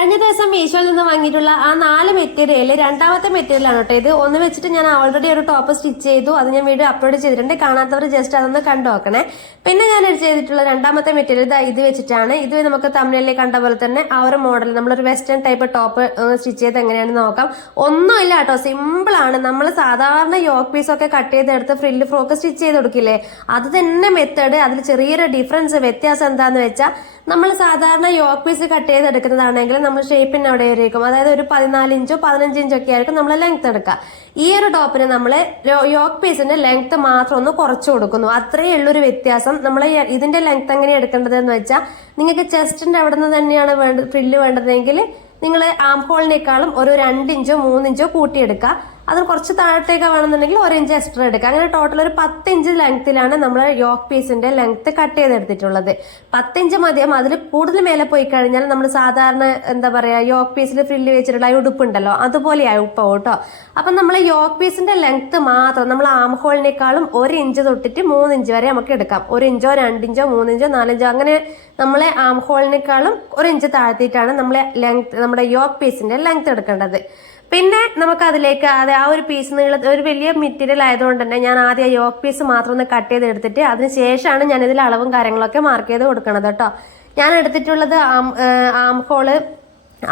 കഴിഞ്ഞ ദിവസം മീഷോയിൽ നിന്ന് വാങ്ങിയിട്ടുള്ള ആ നാല് മെറ്റീരിയൽ രണ്ടാമത്തെ മെറ്റീരിയൽ ആണ് കേട്ടോ ഇത്. ഒന്ന് വെച്ചിട്ട് ഞാൻ ഓൾറെഡി ഒരു ടോപ്പ് സ്റ്റിച്ച് ചെയ്തു. അത് ഞാൻ വീഡിയോ അപ്ലോഡ് ചെയ്തിട്ടുണ്ട്. കാണാത്തവർ ജസ്റ്റ് അതൊന്ന് കണ്ടു നോക്കണേ. പിന്നെ ഞാൻ ചെയ്തിട്ടുള്ള രണ്ടാമത്തെ മെറ്റീരിയൽ ഇതാ ഇത് വെച്ചിട്ടാണ്. ഇത് നമുക്ക് തമിഴിലെ കണ്ട പോലെ തന്നെ ആ ഒരു മോഡൽ നമ്മളൊരു വെസ്റ്റേൺ ടൈപ്പ് ടോപ്പ് സ്റ്റിച്ച് ചെയ്ത് എങ്ങനെയാണെന്ന് നോക്കാം. ഒന്നുമില്ല കേട്ടോ. സിമ്പിൾ ആണ്. നമ്മൾ സാധാരണ യോക്ക് പീസ് ഒക്കെ കട്ട് ചെയ്തെടുത്ത് ഫ്രില്ല് ഫ്രോക്ക് സ്റ്റിച്ച് ചെയ്ത് കൊടുക്കില്ലേ? അത് തന്നെ മെത്തേഡ് അതിൽ ചെറിയൊരു ഡിഫറൻസ് വ്യത്യാസം എന്താന്ന് വെച്ചാൽ നമ്മൾ സാധാരണ യോക്ക് പീസ് കട്ട് ചെയ്തെടുക്കുന്നതാണെങ്കിൽ നമ്മൾ ഷേപ്പിന് അവിടെ വരേക്കും അതായത് ഒരു പതിനാല് ഇഞ്ചോ പതിനഞ്ച് ഇഞ്ചോ ഒക്കെ ആയിരിക്കും നമ്മൾ ലെങ്ത് എടുക്കുക. ഈ ഒരു ടോപ്പിന് നമ്മൾ യോക്ക് പീസിന്റെ ലെങ്ത് മാത്രം ഒന്ന് കുറച്ച് കൊടുക്കുന്നു. അത്രയേ ഉള്ളൊരു വ്യത്യാസം. നമ്മൾ ഇതിന്റെ ലെങ്ത് എങ്ങനെ എടുക്കേണ്ടതെന്ന് വെച്ചാൽ നിങ്ങൾക്ക് ചെസ്റ്റിന്റെ അവിടെ നിന്ന് തന്നെയാണ് വേണ്ടത് ഫ്രില്ല് വേണ്ടതെങ്കിൽ നിങ്ങൾ ആം ഹോളിനേക്കാളും ഒരു രണ്ടിഞ്ചോ മൂന്നിഞ്ചോ കൂട്ടിയെടുക്കുക. അത് കുറച്ച് താഴത്തേക്ക് വേണമെന്നുണ്ടെങ്കിൽ ഒരു ഇഞ്ച് എക്സ്ട്രാ എടുക്കുക അങ്ങനെ ടോട്ടൽ ഒരു പത്ത് ഇഞ്ച് ലെങ്ത്തിലാണ് നമ്മൾ യോക്ക് പീസിന്റെ ലെങ്ത് കട്ട് ചെയ്തെടുത്തിട്ടുള്ളത്. പത്ത് ഇഞ്ച് മതിയാവും അതിൽ കൂടുതൽ മേലെ പോയി കഴിഞ്ഞാൽ നമ്മൾ സാധാരണ എന്താ പറയുക യോക്ക് പീസിൽ ഫ്രില്ല് വെച്ചിട്ടുള്ള ആ ഉടുപ്പുണ്ടല്ലോ അതുപോലെയാവും ഇപ്പോൾ കേട്ടോ. അപ്പം നമ്മൾ യോക്ക് പീസിന്റെ ലെങ്ത് മാത്രം നമ്മൾ ആം ഹോളിനേക്കാളും ഒരു ഇഞ്ച് തൊട്ടിട്ട് മൂന്ന് ഇഞ്ച് വരെ നമുക്ക് എടുക്കാം. ഒരു ഇഞ്ചോ രണ്ടിഞ്ചോ മൂന്നിഞ്ചോ നാലിഞ്ചോ അങ്ങനെ നമ്മളെ ആം ഹോളിനേക്കാളും ഒരു ഇഞ്ച് താഴ്ത്തിയിട്ടാണ് നമ്മളെ ലെങ്ത് നമ്മുടെ യോക്ക് പീസിന്റെ ലെങ്ത് എടുക്കേണ്ടത്. പിന്നെ നമുക്ക് അതിലേക്ക് അത് ആ ഒരു പീസ് നീള ഒരു വലിയ മെറ്റീരിയൽ ആയതുകൊണ്ട് തന്നെ ഞാൻ ആദ്യം ആ യോക്ക് പീസ് മാത്രം ഒന്ന് കട്ട് ചെയ്തെടുത്തിട്ട് അതിന് ശേഷമാണ് ഞാൻ ഇതിൽ അളവും കാര്യങ്ങളൊക്കെ മാർക്ക് ചെയ്ത് കൊടുക്കണത് കേട്ടോ. ഞാൻ എടുത്തിട്ടുള്ളത് ആം ആം ഹോൾ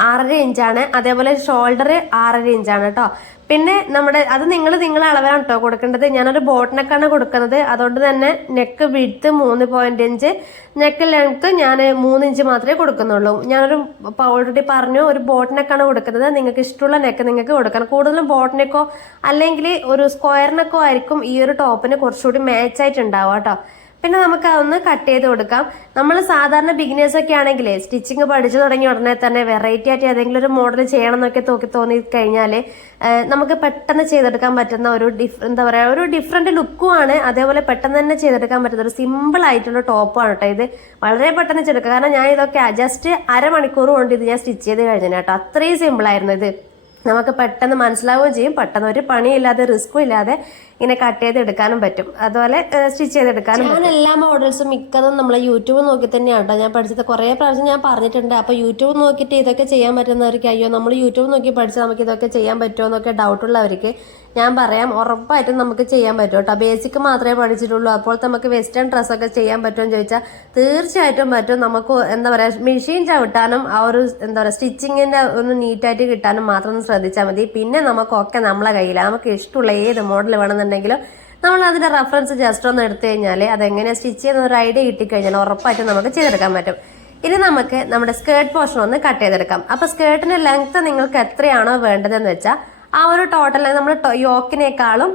ആറര ഇഞ്ചാണ്. അതേപോലെ ഷോൾഡർ ആറര ഇഞ്ചാണ് കേട്ടോ. പിന്നെ നമ്മുടെ അത് നിങ്ങൾ നിങ്ങളെ അളവാണ് കേട്ടോ കൊടുക്കേണ്ടത്. ഞാനൊരു ബോട്ട് നെക്കാണ് കൊടുക്കുന്നത്. അതുകൊണ്ട് തന്നെ നെക്ക് വിഡ്ത്ത് മൂന്ന് പോയിന്റ് ഇഞ്ച് നെക്ക് ലെങ്ത്ത് ഞാൻ മൂന്ന് ഇഞ്ച് മാത്രമേ കൊടുക്കുന്നുള്ളൂ. ഞാനൊരു ഓൾറെഡി പറഞ്ഞു ഒരു ബോട്ട് നെക്കാണ് കൊടുക്കുന്നത്. നിങ്ങൾക്ക് ഇഷ്ടമുള്ള നെക്ക് നിങ്ങൾക്ക് കൊടുക്കണം. കൂടുതലും ബോട്ട് നെക്കോ അല്ലെങ്കിൽ ഒരു സ്ക്വയർ നെക്കോ ആയിരിക്കും ഈ ഒരു ടോപ്പിന് കുറച്ചുകൂടി മാച്ച് ആയിട്ട് ഉണ്ടാവുക കേട്ടോ. പിന്നെ നമുക്ക് അതൊന്ന് കട്ട് ചെയ്ത് കൊടുക്കാം. നമ്മൾ സാധാരണ ബിഗിനേഴ്സ് ഒക്കെ ആണെങ്കിൽ സ്റ്റിച്ചിങ് പഠിച്ചു തുടങ്ങിയ ഉടനെ തന്നെ വെറൈറ്റി ആയിട്ട് ഏതെങ്കിലും ഒരു മോഡൽ ചെയ്യണം എന്നൊക്കെ തോക്കി തോന്നി കഴിഞ്ഞാൽ നമുക്ക് പെട്ടെന്ന് ചെയ്തെടുക്കാൻ പറ്റുന്ന ഒരു ഡിഫ് എന്താ പറയുക ഒരു ഡിഫറെന്റ് ലുക്കും ആണ്. അതേപോലെ പെട്ടെന്ന് തന്നെ ചെയ്തെടുക്കാൻ പറ്റുന്ന ഒരു സിമ്പിൾ ആയിട്ടുള്ള ടോപ്പാണ് കേട്ടോ ഇത് വളരെ പെട്ടെന്ന് ചെയ്തെടുക്കുക കാരണം ഞാൻ ഇതൊക്കെ ജസ്റ്റ് അരമണിക്കൂർ കൊണ്ട് ഇത് ഞാൻ സ്റ്റിച്ച് ചെയ്ത് കഴിഞ്ഞു കേട്ടോ അത്രയും സിമ്പിൾ ആയിരുന്നു ഇത്. നമുക്ക് പെട്ടെന്ന് മനസ്സിലാവുകയും ചെയ്യും. പെട്ടെന്ന് ഒരു പണിയില്ലാതെ റിസ്ക്കും ഇല്ലാതെ ഇങ്ങനെ കട്ട് ചെയ്ത് എടുക്കാനും പറ്റും. അതുപോലെ സ്റ്റിച്ച് ചെയ്തെടുക്കാനും ഞാൻ എല്ലാ മോഡൽസും മിക്കതും നമ്മൾ യൂട്യൂബ് നോക്കി തന്നെയാണ് കേട്ടോ ഞാൻ പഠിച്ചത് കുറേ പ്രാവശ്യം ഞാൻ പറഞ്ഞിട്ടുണ്ട്. അപ്പോൾ യൂട്യൂബ് നോക്കിയിട്ട് ഇതൊക്കെ ചെയ്യാൻ പറ്റുന്നവർക്ക് അയ്യോ നമ്മൾ യൂട്യൂബ് നോക്കി പഠിച്ചാൽ നമുക്ക് ഇതൊക്കെ ചെയ്യാൻ പറ്റുമോ എന്നൊക്കെ ഡൗട്ടുള്ളവർക്ക് ഞാൻ പറയാം ഉറപ്പായിട്ടും നമുക്ക് ചെയ്യാൻ പറ്റും കേട്ടോ ബേസിക് മാത്രമേ പഠിച്ചിട്ടുള്ളൂ. അപ്പോൾ നമുക്ക് വെസ്റ്റേൺ ഡ്രസ്സൊക്കെ ചെയ്യാൻ പറ്റുമെന്ന് ചോദിച്ചാൽ തീർച്ചയായിട്ടും പറ്റും. നമുക്ക് എന്താ പറയുക മെഷീൻ ചവിട്ടാനും ആ ഒരു എന്താ പറയുക സ്റ്റിച്ചിങ്ങിന്റെ ഒന്ന് നീറ്റായിട്ട് കിട്ടാനും മാത്രം ഒന്ന് ശ്രദ്ധിച്ചാൽ മതി. പിന്നെ നമുക്കൊക്കെ നമ്മളെ കയ്യിലാണ് നമുക്ക് ഇഷ്ടമുള്ള ഏത് മോഡൽ വേണമെന്നുണ്ടെങ്കിലും നമ്മൾ അതിന്റെ റെഫറൻസ് ജസ്റ്റ് ഒന്ന് എടുത്തു കഴിഞ്ഞാൽ അതെങ്ങനെ സ്റ്റിച്ച് ചെയ്യുന്ന ഒരു ഐഡിയ കിട്ടിക്കഴിഞ്ഞാൽ ഉറപ്പായിട്ടും നമുക്ക് ചെയ്തെടുക്കാൻ പറ്റും. ഇനി നമുക്ക് നമ്മുടെ സ്കേർട്ട് പോർഷൻ ഒന്ന് കട്ട് ചെയ്തെടുക്കാം. അപ്പോൾ സ്കേർട്ടിന്റെ ലെങ്ത് നിങ്ങൾക്ക് എത്രയാണോ വേണ്ടതെന്ന് വെച്ചാൽ ആ ഒരു ടോട്ടൽ നമ്മൾ യോക്കിനേക്കാളും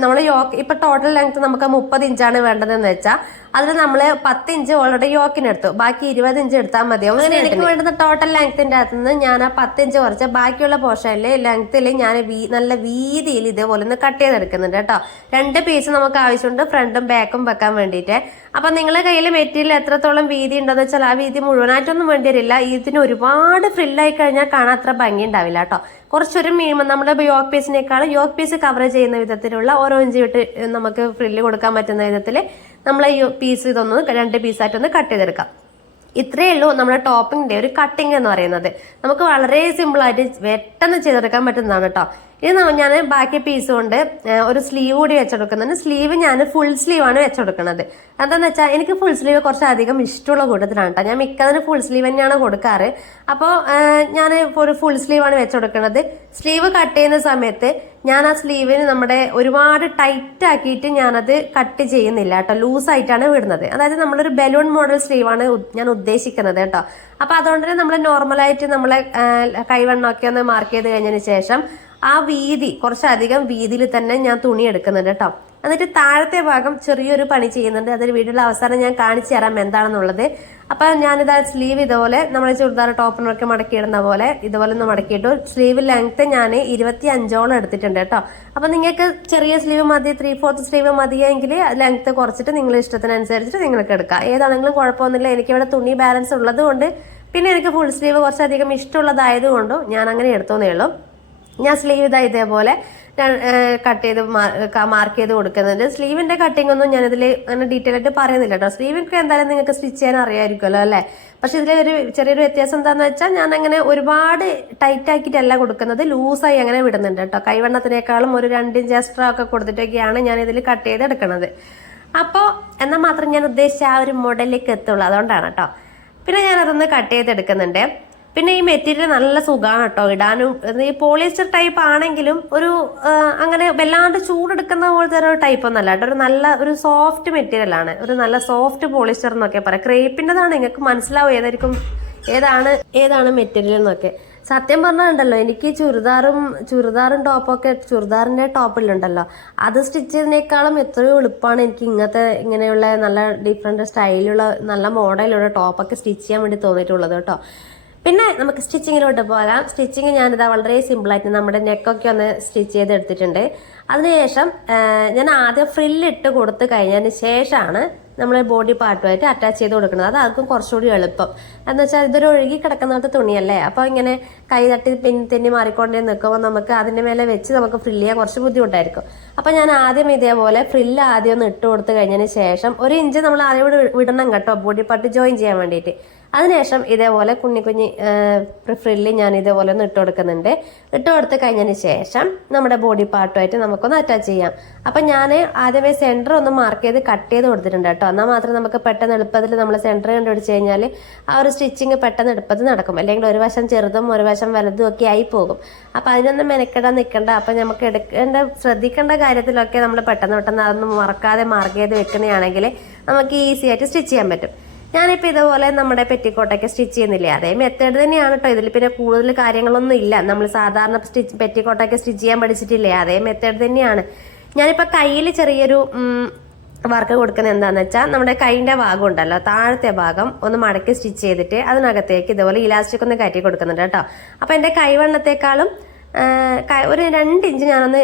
നമ്മൾ യോക്ക് ഇപ്പൊ ടോട്ടൽ ലെങ്ത് നമുക്ക് മുപ്പത് ഇഞ്ചാണ് വേണ്ടതെന്ന് വെച്ചാൽ അതിൽ നമ്മൾ പത്ത് ഇഞ്ച് ഓൾറെഡി യോക്കിനെടുത്തു ബാക്കി ഇരുപത് ഇഞ്ച് എടുത്താൽ മതിയാവും അങ്ങനെ എനിക്ക് വേണ്ടുന്ന ടോട്ടൽ ലെങ്ത്തിന്റെ അകത്ത് നിന്ന് ഞാൻ ആ പത്ത് ഇഞ്ച് കുറച്ച് ബാക്കിയുള്ള പോർഷനിൽ ലെങ്ത്തിൽ ഞാൻ നല്ല വീതിയിൽ ഇതേപോലെ ഒന്ന് കട്ട് ചെയ്തെടുക്കുന്നുണ്ട് കേട്ടോ. രണ്ട് പീസ് നമുക്ക് ആവശ്യമുണ്ട് ഫ്രണ്ടും ബാക്കും വെക്കാൻ വേണ്ടിയിട്ട്. അപ്പൊ നിങ്ങളുടെ കയ്യിൽ മെറ്റീരിയൽ എത്രത്തോളം വീതി ഉണ്ടെന്ന് വെച്ചാൽ ആ വീതി മുഴുവനായിട്ടൊന്നും വേണ്ടി വരില്ല. ഇതിന് ഒരുപാട് ഫ്രില്ലായി കഴിഞ്ഞാൽ കാണാൻ അത്ര ഭംഗി ഉണ്ടാവില്ല കേട്ടോ. കുറച്ചൊരു മിനിമം നമ്മുടെ യോക്ക് പീസിനേക്കാൾ യോക്ക് പീസ് കവർ ചെയ്യുന്ന വിധത്തിലുള്ള ഓരോ ഇഞ്ച് വിട്ട് നമുക്ക് ഫ്രില്ല് കൊടുക്കാൻ പറ്റുന്ന വിധത്തിൽ നമ്മൾ ഈ പീസ് ഇതൊന്ന് രണ്ട് പീസായിട്ടൊന്ന് കട്ട് ചെയ്തെടുക്കാം. ഇത്രയേ ഉള്ളൂ നമ്മുടെ ടോപ്പിങ്ങിന്റെ ഒരു കട്ടിങ് എന്ന് പറയുന്നത്. നമുക്ക് വളരെ സിമ്പിളായിട്ട് പെട്ടെന്ന് ചെയ്തെടുക്കാൻ പറ്റുന്നതാണ് കേട്ടോ. ഇത് ഞാൻ ബാക്കി പീസ് കൊണ്ട് ഒരു സ്ലീവ് കൂടി വെച്ചെടുക്കുന്നുണ്ട് സ്ലീവ് ഞാൻ ഫുൾ സ്ലീവ് ആണ് വെച്ചെടുക്കുന്നത്. എന്താണെന്ന് വെച്ചാൽ എനിക്ക് ഫുൾ സ്ലീവ് കുറച്ചധികം ഇഷ്ടമുള്ള കൂട്ടത്തിലാണ് കേട്ടോ. ഞാൻ മിക്കതിന് ഫുൾ സ്ലീവ് തന്നെയാണ് കൊടുക്കാറ്. അപ്പോൾ ഞാൻ ഒരു ഫുൾ സ്ലീവ് ആണ് വെച്ചെടുക്കുന്നത്. സ്ലീവ് കട്ട് ചെയ്യുന്ന സമയത്ത് ഞാൻ ആ സ്ലീവിന് നമ്മുടെ ഒരുപാട് ടൈറ്റ് ആക്കിയിട്ട് ഞാനത് കട്ട് ചെയ്യുന്നില്ല കേട്ടോ. ലൂസായിട്ടാണ് വിടുന്നത്. അതായത് നമ്മളൊരു ബലൂൺ മോഡൽ സ്ലീവാണ് ഞാൻ ഉദ്ദേശിക്കുന്നത് കേട്ടോ. അപ്പൊ അതുകൊണ്ട് തന്നെ നമ്മൾ നോർമലായിട്ട് നമ്മളെ കൈവണ്ണമൊക്കെ ഒന്ന് മാർക്ക് ചെയ്ത് കഴിഞ്ഞതിന് ശേഷം ആ വീതി കുറച്ചധികം വീതിയിൽ തന്നെ ഞാൻ തുണി എടുക്കുന്നുണ്ട് കേട്ടോ. എന്നിട്ട് താഴത്തെ ഭാഗം ചെറിയൊരു പണി ചെയ്യുന്നുണ്ട്. അതൊരു വീഡിയോയുടെ അവസാനം ഞാൻ കാണിച്ചു തരാം എന്താണെന്നുള്ളത്. അപ്പൊ ഞാനിത് സ്ലീവ് ഇതുപോലെ നമ്മൾ ചുരിദാർ ടോപ്പിനൊക്കെ മടക്കിയിടുന്ന പോലെ ഇതുപോലെ ഒന്ന് മടക്കിയിട്ടു. സ്ലീവ് ലെങ്ത് ഞാൻ ഇരുപത്തി അഞ്ചോളം എടുത്തിട്ടുണ്ട് കേട്ടോ. അപ്പൊ നിങ്ങൾക്ക് ചെറിയ സ്ലീവ് മതി ത്രീ ഫോർത്ത് സ്ലീവ് മതിയെങ്കിൽ ലെങ്ത് കുറച്ചിട്ട് നിങ്ങൾ ഇഷ്ടത്തിനനുസരിച്ചിട്ട് നിങ്ങൾക്ക് എടുക്കാം. ഏതാണെങ്കിലും കുഴപ്പമൊന്നുമില്ല. എനിക്കിവിടെ തുണി ബാലൻസ് ഉള്ളത് കൊണ്ട് പിന്നെ എനിക്ക് ഫുൾ സ്ലീവ് കുറച്ചധികം ഇഷ്ടമുള്ളതായതുകൊണ്ടും ഞാൻ അങ്ങനെ എടുത്തോന്നേ ഉള്ളൂ. ഞാൻ സ്ലീവ് ഇതാ ഇതേപോലെ കട്ട് ചെയ്ത് മാർക്ക് ചെയ്ത് കൊടുക്കുന്നുണ്ട്. സ്ലീവിന്റെ കട്ടിംഗ് ഒന്നും ഞാൻ ഞാനിതിൽ അങ്ങനെ ഡീറ്റെയിൽ ആയിട്ട് പറയുന്നില്ല കേട്ടോ. സ്ലീവിനൊക്കെ എന്തായാലും നിങ്ങൾക്ക് സ്റ്റിച്ച് ചെയ്യാൻ അറിയാമായിരിക്കുമല്ലോ അല്ലേ? പക്ഷെ ഇതിലെ ഒരു ചെറിയൊരു വ്യത്യാസം എന്താണെന്ന് വെച്ചാൽ ഞാൻ അങ്ങനെ ഒരുപാട് ടൈറ്റ് ആക്കിയിട്ടല്ല കൊടുക്കുന്നത്. ലൂസായി അങ്ങനെ വിടുന്നുണ്ട് കേട്ടോ. കൈവണ്ണത്തിനേക്കാളും ഒരു രണ്ട് ഇഞ്ച് എക്സ്ട്രാ ഒക്കെ കൊടുത്തിട്ടൊക്കെയാണ് ഞാൻ ഇതിൽ കട്ട് ചെയ്ത് എടുക്കുന്നത് അപ്പോൾ എന്നാൽ മാത്രം ഞാൻ ഉദ്ദേശിച്ച ആ ഒരു മോഡലിലേക്ക് എത്തുള്ളൂ. അതുകൊണ്ടാണ് കേട്ടോ. പിന്നെ ഞാൻ അതൊന്ന് കട്ട് ചെയ്തെടുക്കുന്നുണ്ട് പിന്നെ ഈ മെറ്റീരിയൽ നല്ല സുഖമാണ് കേട്ടോ ഇടാനും. ഈ പോളിസ്റ്റർ ടൈപ്പ് ആണെങ്കിലും ഒരു അങ്ങനെ വല്ലാണ്ട് ചൂടെടുക്കുന്ന പോലത്തെ ഒരു ടൈപ്പ് ഒന്നല്ല കേട്ടോ. ഒരു നല്ല ഒരു സോഫ്റ്റ് മെറ്റീരിയൽ ആണ്. ഒരു നല്ല സോഫ്റ്റ് പോളിസ്റ്റർ എന്നൊക്കെ പറയാം. ക്രേപ്പിന്റെതാണ് നിങ്ങൾക്ക് മനസ്സിലാവും ഏതായിരിക്കും ഏതാണ് ഏതാണ് മെറ്റീരിയൽ എന്നൊക്കെ. സത്യം പറഞ്ഞാലുണ്ടല്ലോ എനിക്ക് ചുരിദാറും ചുരിദാറും ടോപ്പൊക്കെ ചുരിദാറിന്റെ ടോപ്പിലുണ്ടല്ലോ. അത് സ്റ്റിച്ച് ചെയ്തതിനേക്കാളും എത്രയോ എളുപ്പമാണ് എനിക്ക് ഇങ്ങനത്തെ ഇങ്ങനെയുള്ള നല്ല ഡിഫറെന്റ് സ്റ്റൈലുള്ള നല്ല മോഡലുള്ള ടോപ്പൊക്കെ സ്റ്റിച്ച് ചെയ്യാൻ വേണ്ടി തോന്നിയിട്ടുള്ളത് കേട്ടോ. പിന്നെ നമുക്ക് സ്റ്റിച്ചിങ്ങിലോട്ട് പോകാം. സ്റ്റിച്ചിങ് ഞാനിതാ വളരെ സിമ്പിളായിട്ട് നമ്മുടെ നെക്കൊക്കെ ഒന്ന് സ്റ്റിച്ച് ചെയ്തെടുത്തിട്ടുണ്ട്. അതിനുശേഷം ഞാൻ ആദ്യം ഫ്രില്ലിട്ട് കൊടുത്ത് കഴിഞ്ഞതിന് ശേഷമാണ് നമ്മൾ ബോഡി പാർട്ടുമായിട്ട് അറ്റാച്ച് ചെയ്ത് കൊടുക്കുന്നത്. അതാർക്കും കുറച്ചുകൂടി എളുപ്പം. എന്ന് വെച്ചാൽ ഇതൊരു ഒഴുകി കിടക്കുന്ന തുണിയല്ലേ? അപ്പോൾ ഇങ്ങനെ കൈ തട്ടി പിൻ തെന്നി മാറിക്കൊണ്ടേ നിൽക്കുമ്പോൾ നമുക്ക് അതിന്റെ മേലെ വെച്ച് നമുക്ക് ഫ്രില്ല് ചെയ്യാൻ കുറച്ച് ബുദ്ധിമുട്ടായിരിക്കും. അപ്പോൾ ഞാൻ ആദ്യം ഇതേപോലെ ഫ്രില്ല് ആദ്യം ഒന്ന് ഇട്ട് കൊടുത്ത് കഴിഞ്ഞതിന് ശേഷം ഒരു ഇഞ്ച് നമ്മൾ ആദ്യം വിടണം കേട്ടോ. ബോഡി പാർട്ട് ജോയിൻ ചെയ്യാൻ വേണ്ടിയിട്ട്. അതിനുശേഷം ഇതേപോലെ കുഞ്ഞി കുഞ്ഞി ഫ്രില്ല് ഞാൻ ഇതേപോലെ ഒന്ന് ഇട്ട് കൊടുക്കുന്നുണ്ട് ഇട്ട് കൊടുത്ത് കഴിഞ്ഞതിന് ശേഷം നമ്മുടെ ബോഡി പാർട്ടുമായിട്ട് നമുക്കൊന്ന് അറ്റാച്ച് ചെയ്യാം. അപ്പം ഞാൻ ആദ്യമേ സെന്റർ ഒന്ന് മാർക്ക് ചെയ്ത് കട്ട് ചെയ്ത് കൊടുത്തിട്ടുണ്ട് കേട്ടോ. എന്നാൽ മാത്രം നമുക്ക് പെട്ടെന്ന് എളുപ്പത്തിൽ നമ്മൾ സെന്റർ കണ്ടുപിടിച്ച് കഴിഞ്ഞാൽ ആ ഒരു സ്റ്റിച്ചിങ് പെട്ടെന്ന് എളുപ്പത്തിൽ നടക്കും. അല്ലെങ്കിൽ ഒരു വശം ചെറുതും ഒരു വശം വലുതും ഒക്കെ ആയി പോകും. അപ്പം അതിനൊന്നും മെനക്കെടാൻ നിൽക്കണ്ട അപ്പം നമുക്ക് എടുക്കേണ്ട ശ്രദ്ധിക്കേണ്ട കാര്യത്തിലൊക്കെ നമ്മൾ പെട്ടെന്ന് പെട്ടെന്ന് അതൊന്നും മറക്കാതെ മാർക്ക് ചെയ്ത് വെക്കുന്നതാണെങ്കിൽ നമുക്ക് ഈസി ആയിട്ട് സ്റ്റിച്ച് ചെയ്യാൻ പറ്റും. ഞാനിപ്പോൾ ഇതുപോലെ നമ്മുടെ പെറ്റിക്കോട്ടൊക്കെ സ്റ്റിച്ച് ചെയ്യുന്നില്ല? അതേ മെത്തേഡ് തന്നെയാണ് കേട്ടോ ഇതിൽ പിന്നെ കൂടുതൽ കാര്യങ്ങളൊന്നും ഇല്ല. നമ്മൾ സാധാരണ സ്റ്റിച്ച് പെറ്റിക്കോട്ടൊക്കെ സ്റ്റിച്ച് ചെയ്യാൻ പഠിച്ചിട്ടില്ലേ? അതേ മെത്തേഡ് തന്നെയാണ്. ഞാനിപ്പോൾ കയ്യിൽ ചെറിയൊരു വർക്ക് കൊടുക്കുന്നത് എന്താണെന്ന് വെച്ചാൽ നമ്മുടെ കൈയിന്റെ ഭാഗം ഉണ്ടല്ലോ? താഴത്തെ ഭാഗം ഒന്ന് മടക്കി സ്റ്റിച്ച് ചെയ്തിട്ട് അതിനകത്തേക്ക് ഇതുപോലെ ഇലാസ്റ്റിക് ഒന്ന് കയറ്റി കൊടുക്കുന്നുണ്ട് കേട്ടോ അപ്പോൾ എന്റെ കൈവണ്ണത്തെക്കാളും ഒരു രണ്ട് ഇഞ്ച് ഞാനൊന്ന്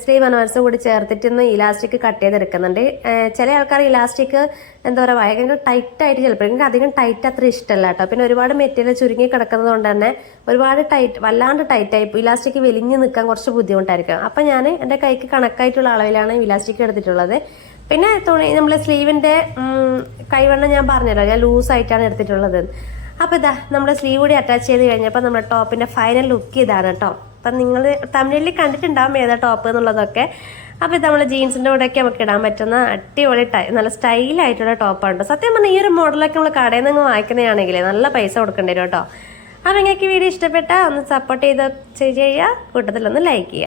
സ്ലീവ് അനവർസും കൂടി ചേർത്തിട്ട് ഒന്ന് ഇലാസ്റ്റിക് കട്ട് ചെയ്തെടുക്കുന്നുണ്ട്. ചില ആൾക്കാർ ഇലാസ്റ്റിക് എന്താ പറയുക ഭയങ്കര ടൈറ്റ് ആയിട്ട് ചിലപ്പോൾ എനിക്ക് അധികം ടൈറ്റ് അത്ര ഇഷ്ടമല്ല കേട്ടോ. പിന്നെ ഒരുപാട് മെറ്റീരിയൽ ചുരുങ്ങി കിടക്കുന്നത് കൊണ്ട് തന്നെ ഒരുപാട് ടൈറ്റ് വല്ലാണ്ട് ടൈറ്റ് ആയി ഇലാസ്റ്റിക് വലിഞ്ഞ് നിൽക്കാൻ കുറച്ച് ബുദ്ധിമുട്ടായിരിക്കും. അപ്പം ഞാൻ എന്റെ കൈക്ക് കണക്കായിട്ടുള്ള അളവിലാണ് ഇലാസ്റ്റിക് എടുത്തിട്ടുള്ളത്. പിന്നെ തുണി നമ്മൾ സ്ലീവിന്റെ കൈവണ്ണം ഞാൻ പറഞ്ഞല്ലോ ഞാൻ ലൂസായിട്ടാണ് എടുത്തിട്ടുള്ളത്. അപ്പോൾ ഇതാ നമ്മുടെ സ്ലീവ് കൂടി അറ്റാച്ച് ചെയ്ത് കഴിഞ്ഞപ്പോൾ നമ്മുടെ ടോപ്പിന്റെ ഫൈനൽ ലുക്ക് ഇതാണ് കേട്ടോ. അപ്പം നിങ്ങൾ തമിഴിൽ കണ്ടിട്ടുണ്ടാവും ഏതാ ടോപ്പ് എന്നുള്ളതൊക്കെ. അപ്പോൾ ഇത് നമ്മൾ ജീൻസിന്റെ കൂടെയൊക്കെ നമുക്ക് ഇടാൻ പറ്റുന്ന അടിപൊളി ടൈ നല്ല സ്റ്റൈലായിട്ടുള്ള ടോപ്പാണ് സത്യം പറഞ്ഞാൽ ഈ ഒരു മോഡലൊക്കെ നമ്മൾ കടയിൽ നിന്ന് വാങ്ങിക്കുന്നതാണെങ്കിൽ നല്ല പൈസ കൊടുക്കേണ്ടി വരും കേട്ടോ അപ്പോൾ നിങ്ങൾക്ക് വീഡിയോ ഇഷ്ടപ്പെട്ടാൽ ഒന്ന് സപ്പോർട്ട് ചെയ്ത് ചെയ്യുക. കൂട്ടത്തിലൊന്ന് ലൈക്ക് ചെയ്യുക.